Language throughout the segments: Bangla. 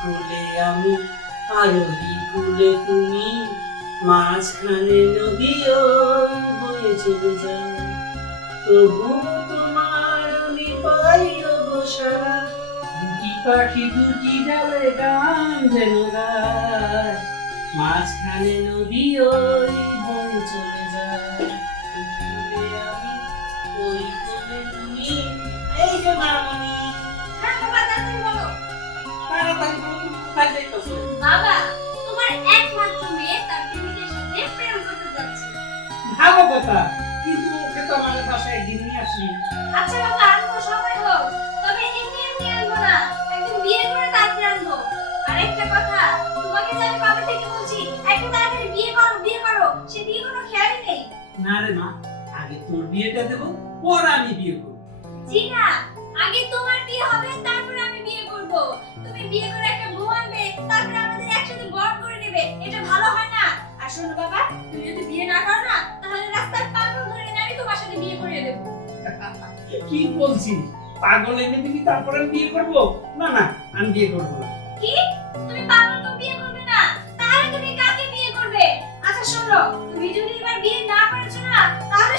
কুলে আমি আরোহী কুলে তুমি, মাঝখানে নদী ওই বয়ে চলে যায় তবু তোমার আমি পাই অবসরা দুটি পাখি, দুটি ডালে গান যেন মাঝখানে নদী ওই বয়ে চলে যায় ওই তুমি, এই যে মামনি বিয়েটা দেবো পর আমি বিয়ে করব। জি না আগে তোমার বিয়ে হবে তারপরে আমি বিয়ে করব। তুমি বিয়ে করে একটা বউ আনবে তারপরে আমাদের একসাথে বর করে নেবে এটা ভালো হয় না। আর শোনো বাবা তুমি যদি বিয়ে না করো না তাহলে রাস্তার পাগল ধরে এনে আমি তোমার সাথে বিয়ে করিয়ে দেবো। কি বলছিস? পাগল এনে দিবি তারপরে আমি বিয়ে করব? না না আমি বিয়ে করব না। কি?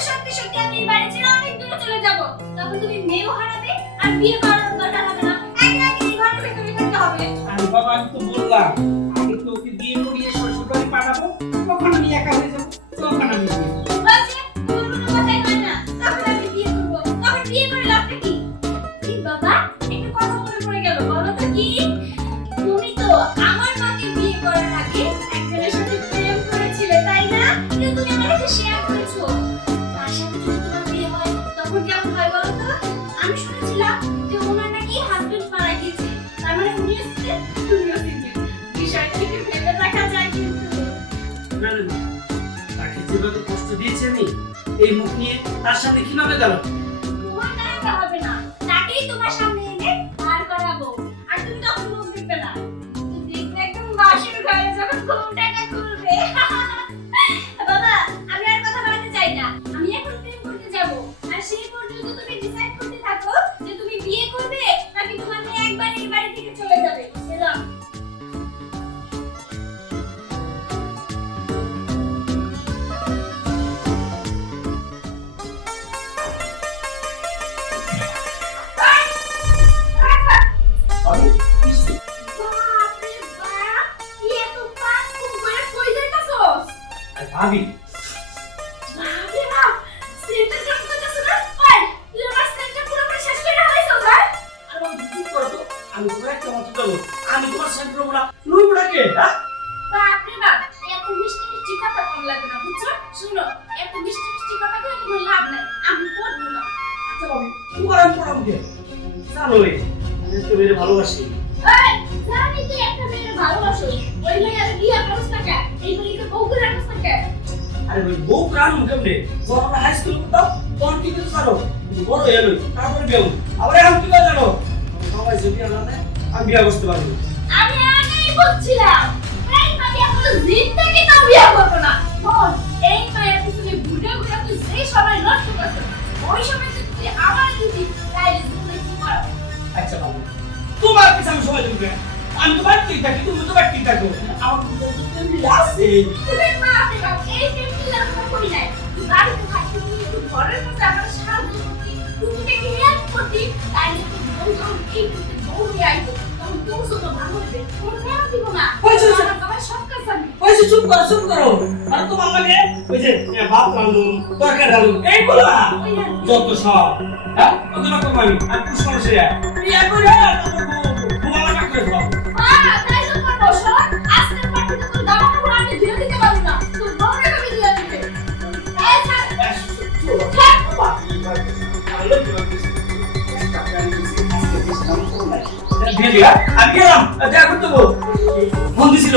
সত্যি সত্যি আমি এই বাড়ি ছেড়ে অনেক দূরে চলে যাব। তখন তুমি মেয়েও হারাবে আর বিয়ে করার দরকার হবে না। একে একে এই ঘরের ভেতরে থাকতে হবে। আরে বাবা, আমি তো বললাম, আগে তোকে বিয়ে করিয়ে শ্বশুর বাড়ি পাঠাবো, তখন আমি একা হয়ে যাব, তখন আমি না তাকে যেভাবে কষ্ট দিয়েছি আমি, এই মুখ নিয়ে তার সাথে কীভাবে গেল তোমার দাঁড়াতে হবে না। তাকেই তোমার সামনে আমি তোমার একটা মতো দেবো আমি তোমার সাথে রবো না। লুই ওটাকে হ্যাঁ? বাপরে বাপ এত মিষ্টি মিষ্টি কথা লাগে না বুঝছ? শুনো এত মিষ্টি মিষ্টি কথা কই কোনো লাভ নাই আমি পড়ব না। আচ্ছা তোমার আমি কে জানো রে আমি তো মেরে ভালোবাসি। এই জানি তুই একটা মেয়ের ভালোবাসো। ওই মেয়ের বিয়ে করছ না কে এই মেয়েকে বউ করে রাখছ না কে আরে ভাই বউ প্রাণ কেমনে? যখন আমরা হাই স্কুল করতাম তখন কি কিছু জানো বড় হয়ে গেল তারপরে বিয়ে আবার এখন কি করে জানো? সবাই যে বিয়ে না দেয়, আমি বিয়ে করতে পারব। আমি আগেই বলছিলাম এই মাইয়া কোনো জিন্দগি তো বিয়ে করব না। বল এই মায়ের পিছনে ঘুরে ঘুরে তুই যে সময় নষ্ট করছিস ওই সময় যদি তুই আমার দিদি তাইলে জিন্দগি কি কর আচ্ছা বাবু তোমার পিছনে আমি সময় দেবো? আমি তো থাকি তুমি তো বাড়িতেই থাকো। আমার তো তেমনি আছে। তুই মা আপনি বাপ এই ফ্যামিলি আর করি নাই। তুই বাড়িতে থাকতে তুই একটু ঘরের মধ্যে আমার সাহায্য করতি তুই যদি হেল্প করতি তাইলে তুই চুপ করো চুপ করো। আর তোমার লাগে ওই যে ভাত রান্ধু তরকারি রান্ধু এইগুলো? যত সব। হ্যাঁ? ওগুলো রকম আমি আর পুষ্প সে আমি গেলাম দেখা করতে বল ছিল দিছিল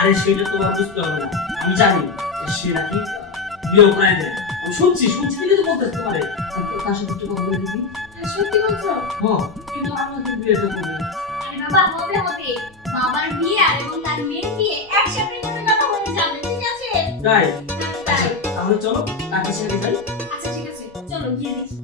আরে সেটা তোমার বুঝতে হবে না। আমি জানি সে নাকি বিয়ে প্রায় দেয়। আমি শুনছি শুনছি দিলে তো বলতে তোমারে। তার সাথে একটু কথা বলে দিবি সত্যি বলছো? হ্যাঁ কিন্তু আমাকে বিয়েটা করবে। আরে বাবা হবে হবে। বাবার বিয়ে আর এবং তার মেয়ের বিয়ে একসাথে কথা হয়ে যাবে ঠিক আছে? তাই? তাই। তাহলে চলো কাকে ছেড়ে যাই। আচ্ছা ঠিক আছে। চলো গিয়ে দেখি।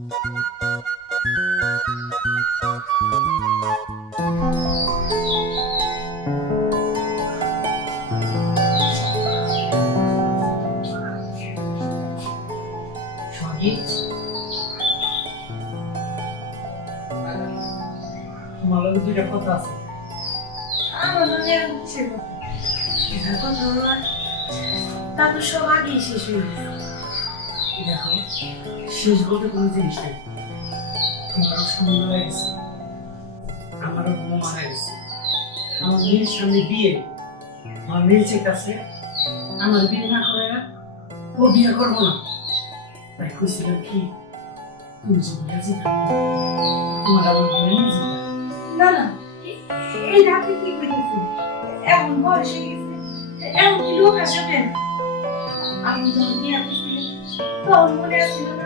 শেষ সুন্দর হয়ে গেছে আমারও বউ মারা গেছে। আমার মেয়ের সামনে বিয়ে। আমার মেয়ে চেকাছে আমার বিয়ে না করে ও বিয়ে করব না। তাই কি, তুমি তোমার আমার ঘরে না না এই রাতে কি কইতেছি? এমন বয়স হয়ে গেছে, এমন কি লোক আসবে যখন বিয়ে মনে আসছিল না?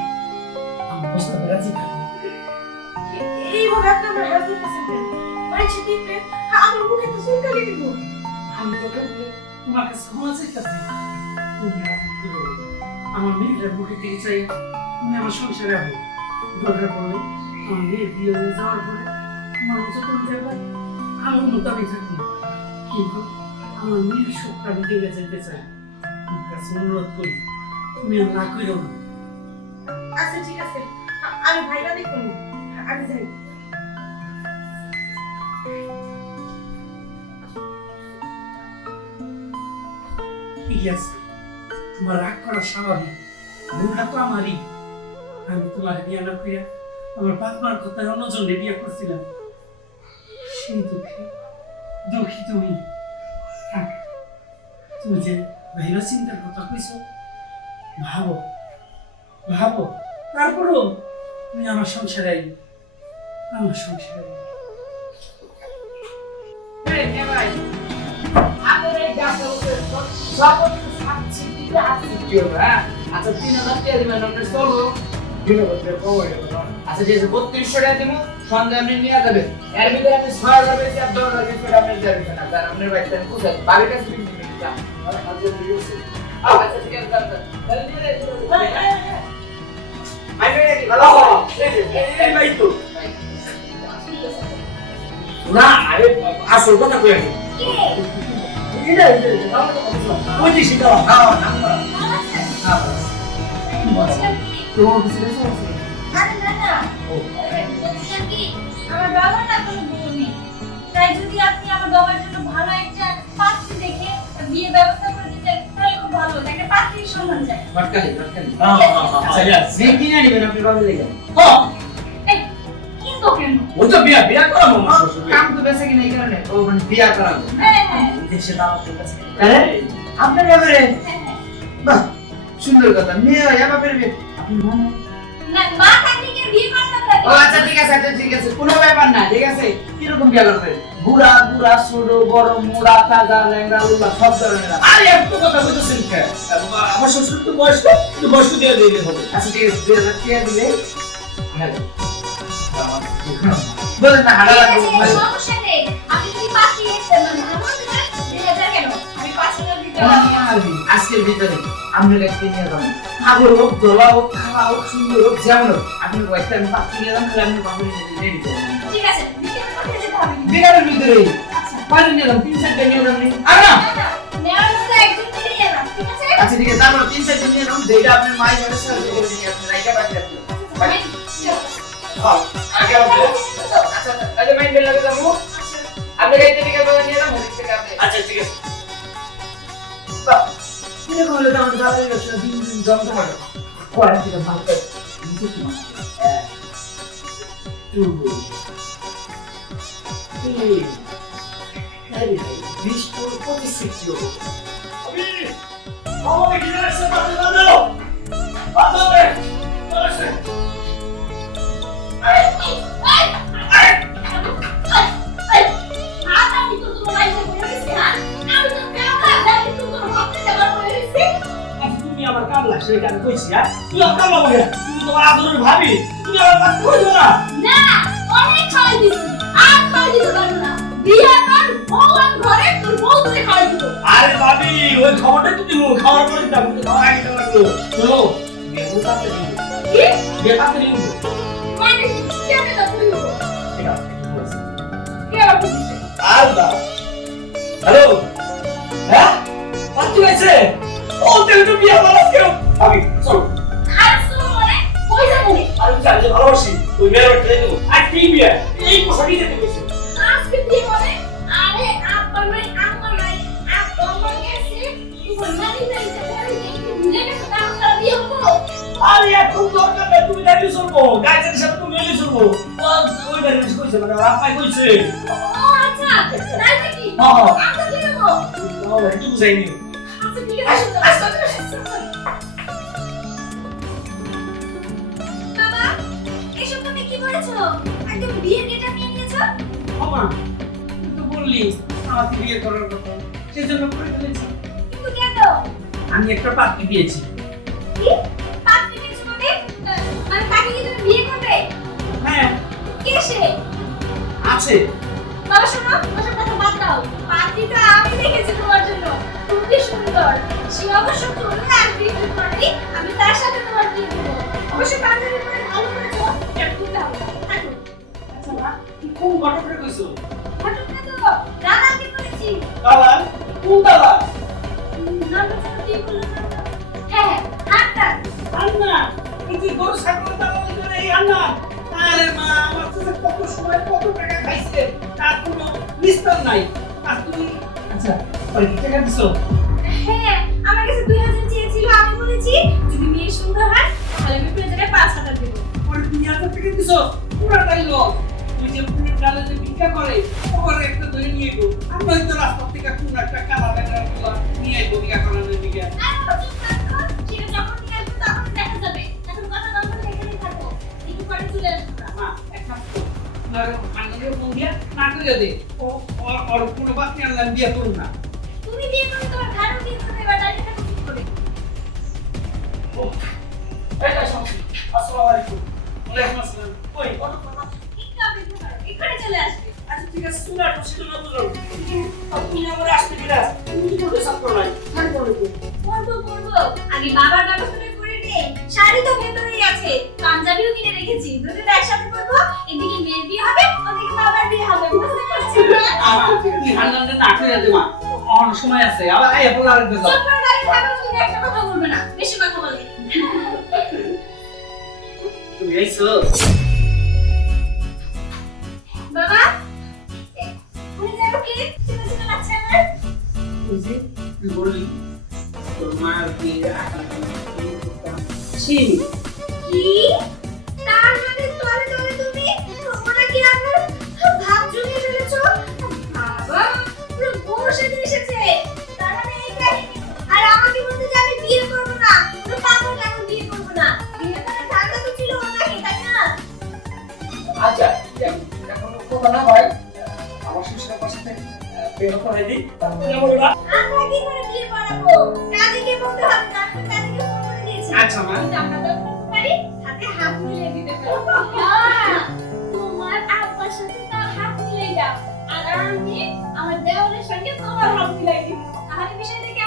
আমার প্রস্তাবে রাজি থাকো। এইভাবে আপনি আমার হাজবেন্ড কাছে দেন মাইছে দিতে আমার মুখে তো চুলকালি দিব। আমি বলে তোমার কাছে ক্ষমা চাইতেছি তুমি। আমার মেয়েটার মুখে থেকে চাই তুমি আমার সংসারে আবো দরকার পড়লে আমার মেয়ের বিয়ে হয়ে যাওয়ার পরে তোমার মতো তুমি যাবে। আমার মতো আমি থাকি কিন্তু আমার মেয়ের সুখটা আমি দেখে যেতে চাই। তোমার কাছে অনুরোধ করি তুমি আর না করো না। আচ্ছা ঠিক আছে। আমি ভাইবা দেখুন আমি যাই। তোমার রাগ করা স্বাভাবিক। ভুলটা তো আমারই। আমি তোমার বিয়ে না করিয়া আমার বাপ মার কথা অন্যজনে বিয়ে করছিলাম। সেই দুঃখে, দুঃখী তুমি। থাক, তুমি যে ভাইবা চিন্তার কথা কইছো, ভাবো ভাবো, তারপরও তুমি আমার সংসারে আই আমার সংসারে হ্যাঁ? আচ্ছা, তিন হাজার টাকা দিবেন, আপনি চলো। আচ্ছা, ঠিক আছে, বত্রিশশো টাকা দিব, সন্ধ্যা আপনি নিয়ে যাবেন। এর ভিতরে আপনি ছয় হাজার বেশি আর দশ হাজার বেশি আপনি দিয়ে দিবেন। আচ্ছা, আপনার বাড়িতে আমি কোথায়? বাড়ির কাছে বিক্রি আচ্ছা, ঠিক আছে, আচ্ছা। তাহলে নিয়ে তো না আসল কথা কই আমি? এটা এটা ওই যে সেটা না না না যদি আপনি আমার বাবার জন্য ভালো একটা দেখে বিয়ে ব্যবস্থা আপনার ব্যাপারে হ্যাঁ, হ্যাঁ। বাহ সুন্দর কথা। মেয়ে বিয়ে। আপনি মনে না মা থাকলে বিয়ে করা ও আচ্ছা ঠিক আছে আচ্ছা ঠিক আছে। কোনো ব্যাপার না ঠিক আছে। কীরকম বিয়ে করবেন বুড়া বুড়া ছোট বড় মোড়া তাজা ল্যাংড়া উল্লা সব ধরনের আরে এত কথা বলতেছেন কে? আমার শ্বশুর তো বয়স্ক বয়স্ক দিয়ে দিলে হবে। আচ্ছা ঠিক আছে দুই হাজার টাকা দিলে। হ্যাঁ। বলেন না ঠিক লাগবে। আছে, সমস্যা নেই। আপনি যদি পাঁচ দিয়ে মানে আমার দুই হাজার কেন? আমি পাঁচ হাজার দিতে পারি আজকের ভিতরে আপনার কাছে নিয়ে যাবেন সাগর হোক দোলা হোক খাওয়া হোক সুন্দর হোক যেমন হোক। আপনার কয়েকটা আমি নিয়ে যাবেন তাহলে আপনি ঠিক আছে বিকালের ভিতরে আচ্ছা নিয়ে যাবেন তিন চারটে নিয়ে যাবেন আর না আচ্ছা ঠিক আছে তারপর তিন চারটে নিয়ে যাবেন যেটা আপনার মায়ের ঘরে সাথে করে নিয়ে আসবেন এইটা বাকি রাখবেন আমি চলো। হ্যাঁ, আগে আচ্ছা। আচ্ছা, আচ্ছা আচ্ছা আচ্ছা আচ্ছা। আচ্ছা ঠিক আছে কীরকম হলো দাদার ব্যবসা দিন দিন জমজমাট কোয়ালিটিটা ভালো করে নিচে কি মাছ এক দুই তিন আরে বিশ পর পঁচিশ কিলো আমি আমাকে কি? বিয়ে তাড়াতাড়ি দিব মানে কি? কেমনে তা তুই আছে ঠিক আছে কে আবার বুঝিছে? আর দা হ্যালো হ্যাঁ পাচ্ছি হয়েছে ও তেল তো বিয়ে ভালো কেউ আমি চলো আর শোনো মানে, কই যাব? আর আমি জানি ভালোবাসি মেয়ের বাড়িতে দেবো আর কি বিয়ে এই পোশাকই যেতে আরে এখন দরকার নেই তুমি দাঁড়িয়ে চলবো গাইজের সাথে তুমি মেলে চলবো ওই বাড়ি কইছে মানে রাপাই কইছে ও আচ্ছা, তাই নাকি? হ্যাঁ, ও একটু বুঝাইনি আচ্ছা, ঠিক আছে, আসো, আসো, আসো, আসো। বাবা, এসব তুমি কি করেছ? একদম বিয়ের ডেটা নিয়ে নিয়েছো? বাবা তুই তো বললি আমাকে বিয়ে করার কথা সেজন্য করে ফেলেছি কিন্তু কেন? আমি একটা পাত্রী দিয়েছি কি? এই গরু ছাগল দালালি করে এই আন্না আরে মা আমার তো কত সময় কত টাকা খাইছে তার কোনো নিস্তার নাই। আর তুমি আচ্ছা ওই টাকা দিছো? হ্যাঁ, আমার কাছে দুই হাজার চেয়েছিল। আমি বলেছি, যদি মেয়ে সুন্দর হয়, তাহলে আমি পাঁচ হাজার দেবো। পরে দুই হাজার টাকা দিছো লস তুই যে পুরো ডালে যে ভিক্ষা করে ওখানে একটা ধরে নিয়ে গো আমি হয়তো রাস্তা থেকে কোন একটা কালা বেটা নিয়ে আইবো ভিক্ষা করানোর দিকে। আঙ্গুলের ফোন দিয়া না করে দে ওর- কোনো বাচ্চা আনলাম বিয়ে করুন না তুমি বিয়ে করবে তোমার ভাইও বিয়ে করবে করে করো বাবার ব্যবস্থাটা করে নে শাড়ি তো ভেতরেই আছে পাঞ্জাবিও কিনে রেখেছি। দুটো একসাথে করব এদিকে মেয়ের বিয়ে হবে ওদিকে বাবার বিয়ে হবে বুঝতে পারছিস আমার তুমি হান্নানটা না করে দে মা অনেক সময় আছে আবার রাখবে চুপ করে দাঁড়িয়ে থাকো তুমি একটা কথা বলবে না বেশি কথা বলে তুমি আইছো? বাবা উনি কি আমার বুঝি তুই বললি তোর মার বিয়ে কি? তার মানে তলে তলে তুমি ওরা কি আমার ভাব জমিয়ে ফেলেছো? বাবা পুরো বড়সে দিন এসেছে। তার মানে এই আর আমাকে বলতে যে আমি বিয়ে করব না পুরো পাগল আমি বিয়ে করব না? বিয়ে করার ধান্দা তো ছিল ওর নাকি তাই না? কথা না হয় আমার শ্বশুরের পাশে থেকে বের করে দিই তারপরে আমার আমরা কি করে বিয়ে করাবো? কাজীকে বলতে হবে না কাজীকে ফোন করে দিয়েছি। আচ্ছা মা। আমার দেওয়ালের সঙ্গে তোমার হাত মিলাই দিবি তাহলে বিষয়টাকে